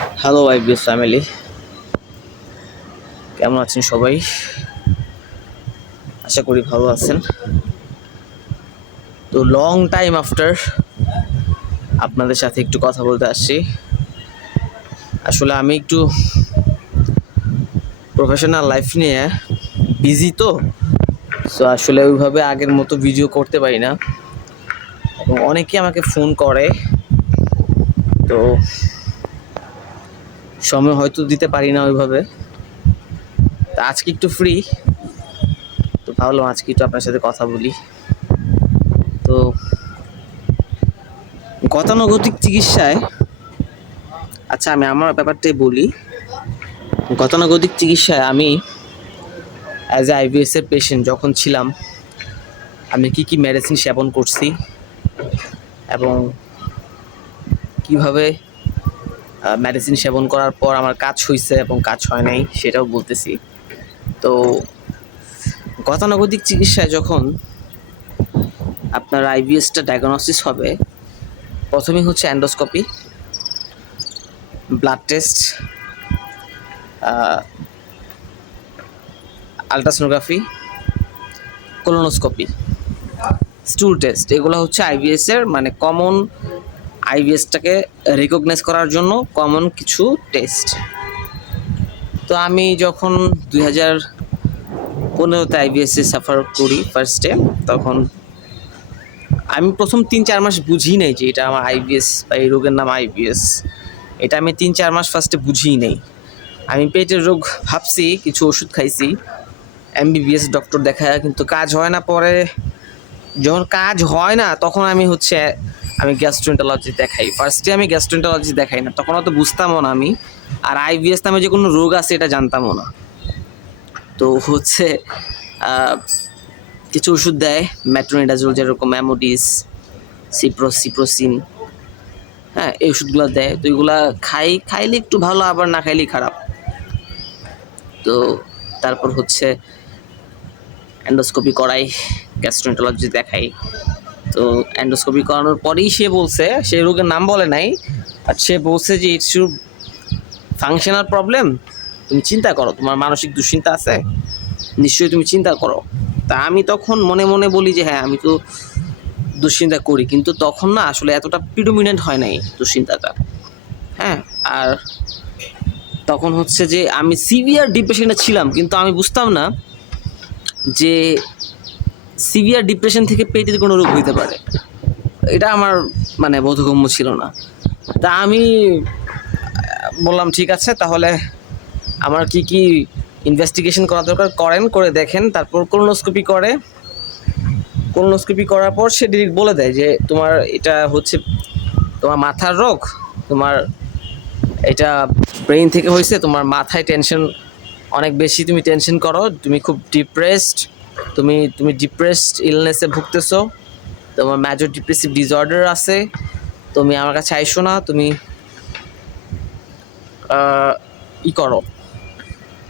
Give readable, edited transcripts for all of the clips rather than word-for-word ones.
Hello IBS family, কেমন আছেন সবাই? আশা করি ভালো আছেন। তো লং টাইম আফটার আপনাদের সাথে একটু কথা বলতে আসছি। আসলে আমি একটু প্রফেশনাল লাইফ নিয়ে বিজি, তো সো আসলে ওইভাবে আগের মতো ভিডিও করতে পারি না, এবং অনেকেই আমাকে ফোন করে, তো সময় হয়তো দিতে পারি না ওইভাবে। তা আজকে একটু ফ্রি, তো ভাবলাম আজকে একটু আপনার সাথে কথা বলি। তো গতানুগতিক চিকিৎসায়, আচ্ছা আমি আমার ব্যাপারটাই বলি। গতানুগতিক চিকিৎসায় আমি অ্যাজ এ আইবিএস এর পেশেন্ট যখন ছিলাম, আমি কি মেডিসিন সেবন করছি এবং কিভাবে মেডিসিন সেবন করার পর আমার কাজ হয়েছে এবং কাজ হয় নাই সেটাও বলতেছি। তো গতানুগতিক চিকিৎসায় যখন আপনার আইবিএসটা ডায়াগনোসিস হবে, প্রথমেই হচ্ছে endoscopy, blood test, ultrasonography, colonoscopy, স্টুল test. এগুলো হচ্ছে আইবিএস এর মানে কমন, আইবিএসটাকে রিকগনাইজ করার জন্য কমন কিছু টেস্ট। তো আমি যখন 2015-তে আইবিএসে সাফার করি ফার্স্টে, তখন আমি প্রথম 3-4 মাস বুঝি নাই যে এটা আমার আইবিএস বা এই রোগের নাম আইবিএস। এটা আমি 3-4 মাস ফার্স্টে বুঝিই নাই। আমি পেটের রোগ ভাবছি, কিছু ওষুধ খাইছি, এমবিবিএস ডক্টর দেখায়, কিন্তু কাজ হয় না। পরে যখন কাজ হয় না তখন আমি গ্যাস্ট্রোএন্টারোলজি দেখাই। ফার্স্টে আমি গ্যাস্ট্রোএন্টারোলজি দেখাই না, তখন অত বুঝতামও না আমি। আর আইবিএস নামে যে কোনো রোগ আছে এটা জানতামও না। তো কিছু ওষুধ দেয়, মেট্রোনিডাজোল, যেরকম অ্যামোডিস, সিপ্রোসিন, হ্যাঁ এই ওষুধগুলো দেয়। তো এগুলা খাইলে একটু ভালো, আবার না খাইলেই খারাপ। তো তারপর এন্ডোস্কোপি করাই, গ্যাস্ট্রোএন্টারোলজি দেখাই। তো এন্ডোস্কোপি করানোর পরেই সে রোগের নাম বলে নাই, বাট সে বলছে যে ইটস ইউর ফাংশনাল প্রবলেম, তুমি চিন্তা করো, তোমার মানসিক দুশ্চিন্তা আছে, নিশ্চয়ই তুমি চিন্তা করো। তা আমি তখন মনে মনে বলি যে হ্যাঁ, আমি তো দুশ্চিন্তা করি, কিন্তু তখন না আসলে এতটা প্রিডোমিনেন্ট হয় নাই দুশ্চিন্তাটা। হ্যাঁ, আর তখন যে আমি সিভিয়ার ডিপ্রেশনে ছিলাম, কিন্তু আমি বুঝতাম না যে সিভিয়ার ডিপ্রেশন থেকে পেটের কোনো রোগ হইতে পারে। এটা আমার মানে বোধগম্য ছিল না। তা আমি বললাম ঠিক আছে, তাহলে আমার কি ইনভেস্টিগেশন করা দরকার করে দেখেন। তারপর কোলোনোস্কোপি করার পর সে ডিরেক্ট বলে দেয় যে এটা তোমার মাথার রোগ, তোমার এটা ব্রেইন থেকে হয়েছে, তোমার মাথায় টেনশন অনেক বেশি, তুমি টেনশন করো, তুমি খুব ডিপ্রেসড, তুমি ডিপ্রেসড ইলনেসে ভুগতেছো, তোমার মেজর ডিপ্রেসিভ ডিসঅর্ডার আছে, তুমি আমার কাছে আইসো না, তুমি করো,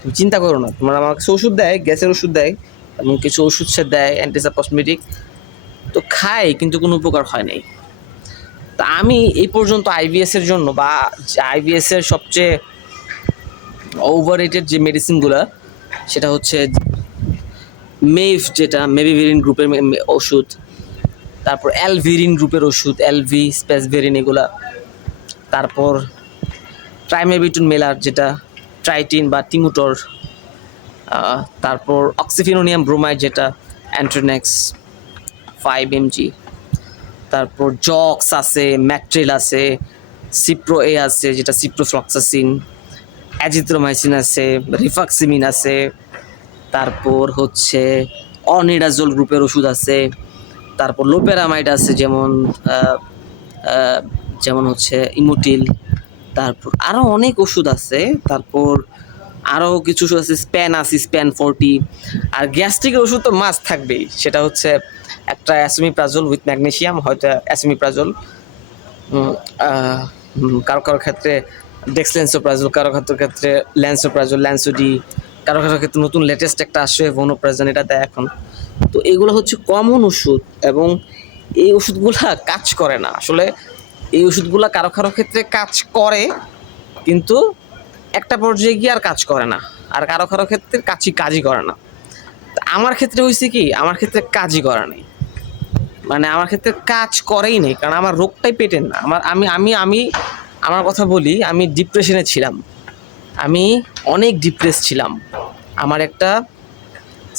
তুমি চিন্তা করো না। তোমার আমার কাছে ওষুধ দেয়, গ্যাসের ওষুধ দেয়, এবং কিছু ওষুধ সে দেয় অ্যান্টিসাইকোটিক, তো খাই, কিন্তু কোনো উপকার হয় নাই। তা আমি এই পর্যন্ত আইবিএস এর জন্য, বা আইবিএস এর সবচেয়ে ওভাররেটেড যে মেডিসিনগুলো, সেটা হচ্ছে যেটা মেভিভিরিন গ্রুপের ওষুধ, তারপর অ্যালভিরিন গ্রুপের ওষুধ, এলভি, স্পেসভেরিন, এগুলা, তারপর ট্রাইমেবিটুন মেলার, যেটা ট্রাইটিন বা টিমুটর, তারপর অক্সিফেনোনিয়াম ব্রোমাইড, যেটা অ্যান্ট্রোনেক্স 5 mg, তারপর জক্স আছে, ম্যাট্রিল আছে, সিপ্রো এ আছে যেটা সিপ্রোফ্লক্সাসিন, অ্যাজিথ্রোমাইসিন আছে, রিফাক্সিমিন আছে, তারপর অনিডাজোল গ্রুপের ওষুধ আছে, তারপর লোপেরামাইড আছে, যেমন ইমোটিল, তারপর আরও অনেক ওষুধ আছে। তারপর আরও কিছু ওষুধ আছে, স্প্যান 40। আর গ্যাস্ট্রিকের ওষুধ তো মাস্ট থাকবেই, সেটা একটা অ্যাসোমিপ্রাজোল উইথ ম্যাগনেসিয়াম, হয়তো অ্যাসোমিপ্রাজোল, কারো কারো ক্ষেত্রে ডেক্সলেন্সোপ্রাজোল, কারো কারো ক্ষেত্রে ল্যান্সোপ্রাজোল, ল্যান্সোডি, কারো কারো ক্ষেত্রে নতুন লেটেস্ট একটা আসছে ভোনোপ্রাজোল, এটা দেয় এখন। তো এগুলো কমন ওষুধ, এবং এই ওষুধগুলা কাজ করে না আসলে। এই ওষুধগুলা কারো কারো ক্ষেত্রে কাজ করে, কিন্তু একটা পর্যায়ে গিয়ে আর কাজ করে না, আর কারো কারো ক্ষেত্রে কাজই করে না। আমার ক্ষেত্রে হয়েছে কি, আমার ক্ষেত্রে কাজই করা নেই, মানে আমার ক্ষেত্রে কাজ করেই নেই, কারণ আমার রোগটাই পেটের না। আমি আমার কথা বলি, আমি ডিপ্রেশনে ছিলাম, আমি অনেক ডিপ্রেস ছিলাম, আমার একটা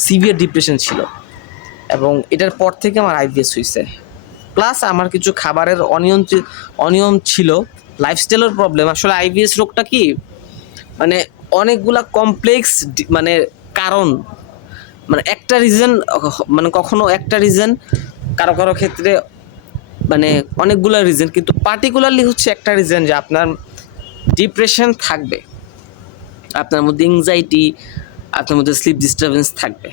সিভিয়ার ডিপ্রেশন ছিল, এবং এটার পর থেকে আমার আইবিএস হয়েছে। প্লাস আমার কিছু খাবারের অনিয়ম ছিল, লাইফস্টাইলের প্রবলেম। আসলে আইবিএস রোগটা কি, মানে অনেকগুলা কমপ্লেক্স মানে কারণ, মানে একটা রিজন, মানে কখনো একটা রিজন, কারো কারো ক্ষেত্রে মানে অনেকগুলো রিজন, কিন্তু পার্টিকুলারলি হচ্ছে একটা রিজন যে আপনার ডিপ্রেশন থাকবে, আপনার মধ্যে এংজাইটি, আপনার মধ্যে স্লিপ ডিস্টারবেন্স থাকবে।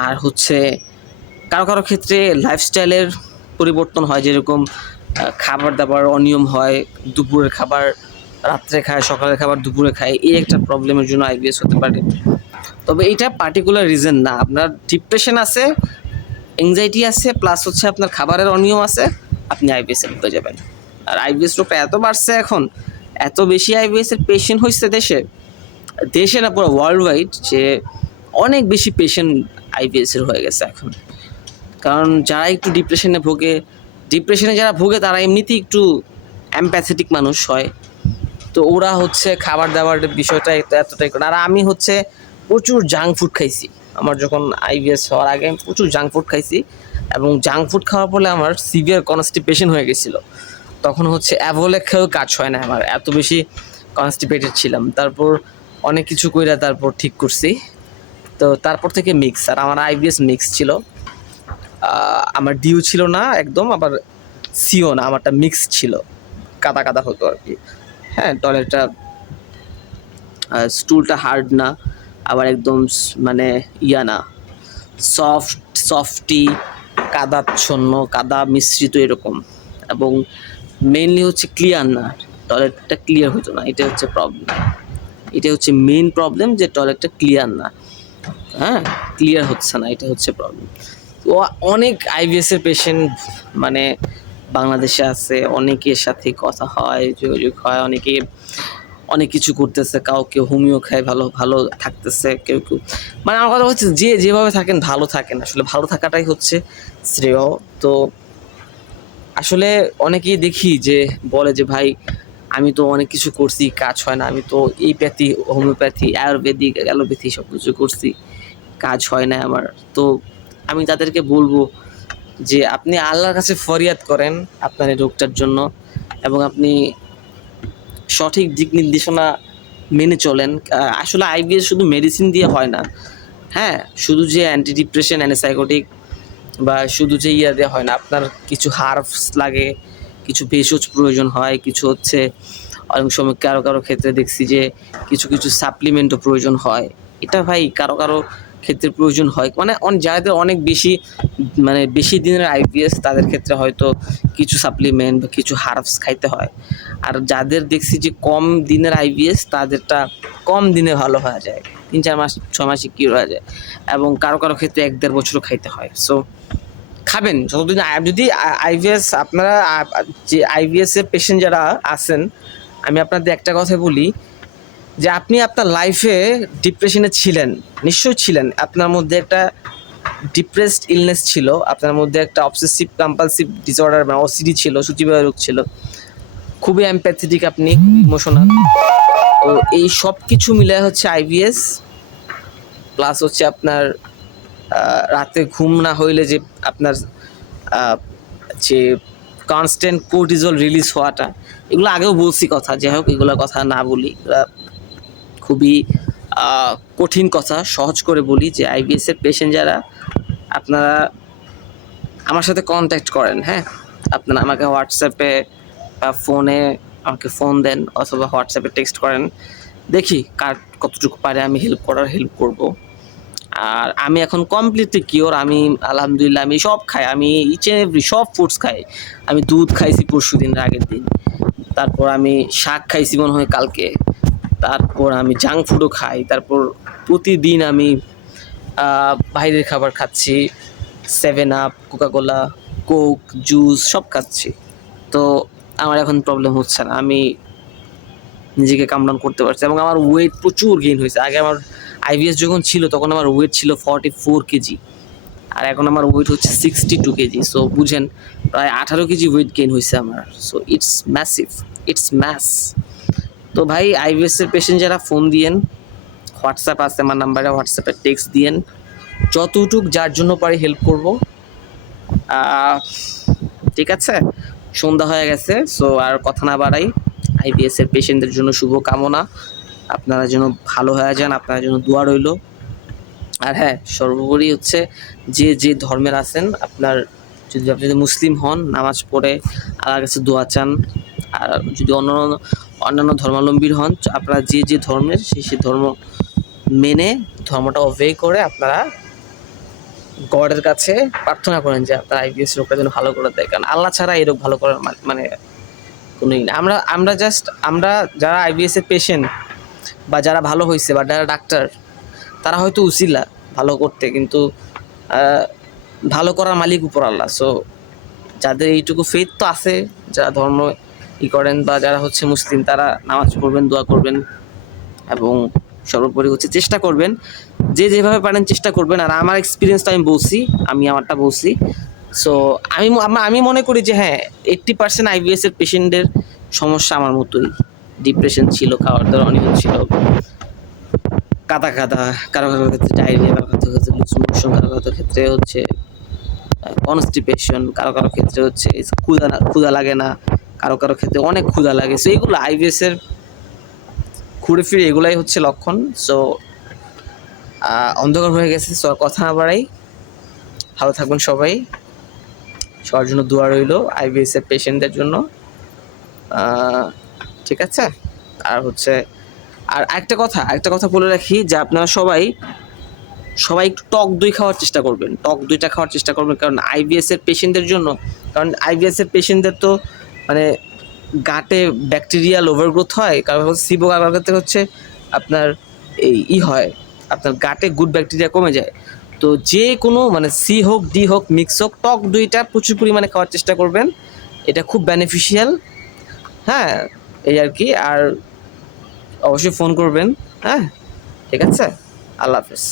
আর হচ্ছে কারো কারো ক্ষেত্রে লাইফস্টাইলের পরিবর্তন হয়, যেরকম খাবার দাবার অনিয়ম হয়, দুপুরের খাবার রাত্রে খায়, সকালের খাবার দুপুরে খায়, এই একটা প্রবলেমের জন্য আইবিএস হতে পারে। তবে এটা পার্টিকুলার রিজন না, আপনার ডিপ্রেশন আছে, এংজাইটি আছে, প্লাস হচ্ছে আপনার খাবারের অনিয়ম আছে, আপনি আইবিএসে ঢুকে যাবেন। আর আইবিএস রোগটা এত বাড়ছে এখন, এত বেশি আইবিএসের পেশেন্ট হয়েছে দেশে না পুরো ওয়ার্ল্ড ওয়াইড, যে অনেক বেশি পেশেন্ট আইবিএসের হয়ে গেছে এখন। কারণ যারা একটু ডিপ্রেশনে যারা ভোগে তারা এমনিতেই একটু এমপ্যাথেটিক মানুষ হয়, তো ওরা হচ্ছে খাবার দাবারের বিষয়টা এতটাই করে। আর আমি হচ্ছে প্রচুর জাঙ্ক ফুড খাইছি, আমার যখন আইবিএস হওয়ার আগে আমি প্রচুর জাঙ্ক ফুড খাইছি, এবং জাঙ্ক ফুড খাওয়ার ফলে আমার সিভিয়ার কনস্টিপেশন হয়ে গেছিলো। তখন হচ্ছে অ্যাভোলেক খেয়েও কাজ হয় না, আমার এত বেশি কনস্টিপেটেড ছিলাম। তারপর অনেক কিছু কইরা তারপর ঠিক করছি, তো তারপর থেকে মিক্স। আর আমার আইবিএস মিক্স ছিল, আমার ডিউ ছিল না একদম, আবার সিও না, আমারটা মিক্স ছিল, কাদা কাদা হতো আর কি। হ্যাঁ, টয়লেটটা স্টুলটা হার্ড না, আবার একদম মানে না, সফটি, কাদাচ্ছন্ন, কাদা মিশ্রিত এরকম। এবং মেইনলি হচ্ছে ক্লিয়ার না, টয়লেটটা ক্লিয়ার হতো না, এটা হচ্ছে প্রবলেম, এটা হচ্ছে মেইন প্রবলেম, যে টয়লেটটা ক্লিয়ার না, হ্যাঁ ক্লিয়ার হচ্ছে না, এটা হচ্ছে প্রবলেম। তো অনেক আইবিএসের পেশেন্ট মানে বাংলাদেশে আছে, অনেকের সাথে কথা হয়, যোগাযোগ হয়, অনেকে অনেক কিছু করতেছে, কেউ হোমিও খায়, ভালো ভালো থাকতেছে, কেউ মানে আমার কথা হচ্ছে যে যেভাবে থাকেন ভালো থাকেন, আসলে ভালো থাকাটাই হচ্ছে শ্রেয়। তো আসলে অনেকেই দেখি যে বলে যে ভাই আমি তো অনেক কিছু করছি, কাজ হয় না, আমি তো এই প্যাথি, হোমিওপ্যাথি, আয়ুর্বেদিক, অ্যালোপ্যাথি সব কিছু করছি, কাজ হয় না আমার। তো আমি তাদেরকে বলবো যে আপনি আল্লাহর কাছে ফরিয়াদ করেন আপনার এই রোগটার জন্য, এবং আপনি সঠিক দিক নির্দেশনা মেনে চলেন। আসলে আইবিএস শুধু মেডিসিন দিয়ে হয় না, হ্যাঁ, শুধু যে অ্যান্টি ডিপ্রেশন, অ্যান্টিসাইকোটিক বা শুধু যে দেওয়া হয় না, আপনার কিছু হার্বস লাগে, কিছু ভেষজ প্রয়োজন হয়, কিছু হচ্ছে অনেক সময় কারো কারো ক্ষেত্রে দেখছি যে কিছু কিছু সাপ্লিমেন্টও প্রয়োজন হয়। এটা ভাই কারো কারো ক্ষেত্রে প্রয়োজন হয়, মানে যাদের অনেক বেশি মানে বেশি দিনের আইবিএস তাদের ক্ষেত্রে হয়তো কিছু সাপ্লিমেন্ট বা কিছু হার্বস খাইতে হয়। আর যাদের দেখছি যে কম দিনের আইবিএস তাদেরটা কম দিনে ভালো হয়ে যায়, 3-4 মাস 6 মাসে কিউর হয়ে যায়, এবং কারো কারো ক্ষেত্রে 1-1.5 বছরও খাইতে হয়। সো খাবেন যতদিন, যদি আইবিএস আপনারা যে আইবিএস এর পেশেন্ট যারা আছেন, আমি আপনাদের একটা কথা বলি যে আপনি আপনার লাইফে ডিপ্রেশনে ছিলেন, নিশ্চয়ই ছিলেন, আপনার মধ্যে একটা ডিপ্রেসড ইলনেস ছিল, আপনার মধ্যে একটা অবসেসিভ কম্পালসিভ ডিসঅর্ডার মানে ওসিডি ছিল, সূচিবাহী রোগ ছিল, খুবই এমপ্যাথেটিক, আপনি ইমোশনাল। তো এই সব কিছু মিলে হচ্ছে আইবিএস, প্লাস হচ্ছে আপনার রাতে ঘুম না হইলে যে আপনার যে কনস্ট্যান্ট কোর্টিজল রিলিজ হওয়াটা, এগুলো আগেও বলছি কথা, যাই হোক এগুলো কথা না বলি, খুবই কঠিন কথা, সহজ করে বলি যে আইবিএস এর পেশেন্ট যারা, আপনারা আমার সাথে কন্ট্যাক্ট করেন, হ্যাঁ, আপনারা আমাকে হোয়াটসঅ্যাপে বা ফোনে আমাকে ফোন দেন, অথবা হোয়াটসঅ্যাপে টেক্সট করেন, দেখি কার কতটুকু পারে আমি হেল্প করব। আর আমি এখন কমপ্লিটলি কিওর, আমি আলহামদুলিল্লাহ আমি সব খাই, আমি ইচ অ্যান্ড এভরি সব ফুডস খাই। আমি দুধ খাইছি পরশু দিনের আগের দিন, তারপর আমি শাক খাইছি মনে হয় কালকে, তারপর আমি জাঙ্ক ফুডও খাই, তারপর প্রতিদিন আমি বাইরের খাবার খাচ্ছি, 7 আপ, কোকাকোলা, কোক, জুস সব খাচ্ছি। তো আমার এখন প্রবলেম হচ্ছে না, আমি নিজেকে কাম ডাউন করতে পারছি এবং আমার ওয়েট প্রচুর গেইন হয়েছে। আগে আমার আইবিএস যখন ছিল তখন আমার ওয়েট ছিল 44 কেজি, আর এখন আমার ওয়েট হচ্ছে 62 কেজি। সো বুঝেন প্রায় 18 কেজি ওয়েট গেইন হয়েছে আমার। So it's massive, it's mass. তো ভাই আইবিএস এর পেশেন্ট যারা ফোন দিয়েন, হোয়াটসঅ্যাপ আছে আমার নাম্বারে, হোয়াটসঅ্যাপে টেক্সট দিয়েন, যতটুক যার জন্য পারি হেল্প করব। ঠিক আছে, সন্ধ্যা হয়ে গেছে, সো আর কথা না বাড়াই। আইবিএস এর পেশেন্টদের জন্য শুভ কামনা, আপনারা যেন ভালো হয়ে যান, আপনারা যেন দোয়া রইল। আর হ্যাঁ, সর্বোপরি হচ্ছে যে যে ধর্মের আছেন, আপনার যদি আপনি যদি মুসলিম হন, নামাজ পড়ে আল্লাহর কাছে দোয়া চান। আর যদি অন্যান্য ধর্মাবলম্বীর হন, আপনারা যে যে ধর্মের সেই ধর্ম মেনে, ধর্মটা অবে করে আপনারা গডের কাছে প্রার্থনা করেন যে আপনার আইবিএস রোগটা যেন ভালো করে দেয়, কারণ আল্লাহ ছাড়া এই রোগ ভালো করার মানে কোনোই না। আমরা যারা আইবিএস এর পেশেন্ট বা যারা ভালো হয়েছে বা যারা ডাক্তার, তারা হয়তো উসিলা ভালো করতে, কিন্তু ভালো করার মালিক উপর আল্লাহ। সো যাদের এইটুকু ফেথ তো আছে, যারা ধর্ম করেন বা যারা হচ্ছে মুসলিম, তারা নামাজ পড়বেন, দোয়া করবেন এবং সর্বোপরি হচ্ছে চেষ্টা করবেন, যে যেভাবে পারেন চেষ্টা করবেন। আর আমার এক্সপিরিয়েন্সটা আমি আমারটা বলছি। সো আমি মনে করি যে হ্যাঁ, 80% আইবিএস এর পেশেন্টদের সমস্যা আমার মতোই। ডিপ্রেশন ছিল, খাওয়ার দাওয়ার অনিয়ম ছিল, কাদা কারো ক্ষেত্রে ডায়রিয়া, কারো ক্ষেত্রে লুজ মোশন, কারো ক্ষেত্রে হচ্ছে কনস্টিপেশন, কারো ক্ষেত্রে হচ্ছে ক্ষুধা লাগে না, কারো ক্ষেত্রে অনেক ক্ষুধা লাগে। সো এগুলো আইবিএস এর ঘুরে ফিরে এগুলাই হচ্ছে লক্ষণ। সো অন্ধকার হয়ে গেছে, সো কথা না বাড়াই, ভালো থাকবেন সবাই, সবার জন্য দোয়া রইল, আইবিএস এর পেশেন্টদের জন্য। ঠিক আছে। আর হচ্ছে একটা কথা বলে রাখি, যে আপনারা সবাই একটু টক দই খাওয়ার চেষ্টা করবেন, টক দইটা খাওয়ার চেষ্টা করবেন, কারণ আইবিএস এর পেশেন্টদের জন্য, কারণ আইবিএস এর পেশেন্টদের তো মানে গাটে ব্যাকটেরিয়াল ওভারগ্রোথ হয়, কারণ সিবো কারোর ক্ষেত্রে হচ্ছে আপনার হয়, আপনার গাটে গুড ব্যাকটেরিয়া কমে যায়। তো যে কোনো মানে সি হোক ডি হোক মিক্স হোক, টক দইটা প্রচুর পরিমাণে খাওয়ার চেষ্টা করবেন, এটা খুব বেনিফিশিয়াল। হ্যাঁ, এই আর কি। আর অবশ্যই ফোন করবেন। হ্যাঁ, ঠিক আছে, আল্লাহ হাফেজ।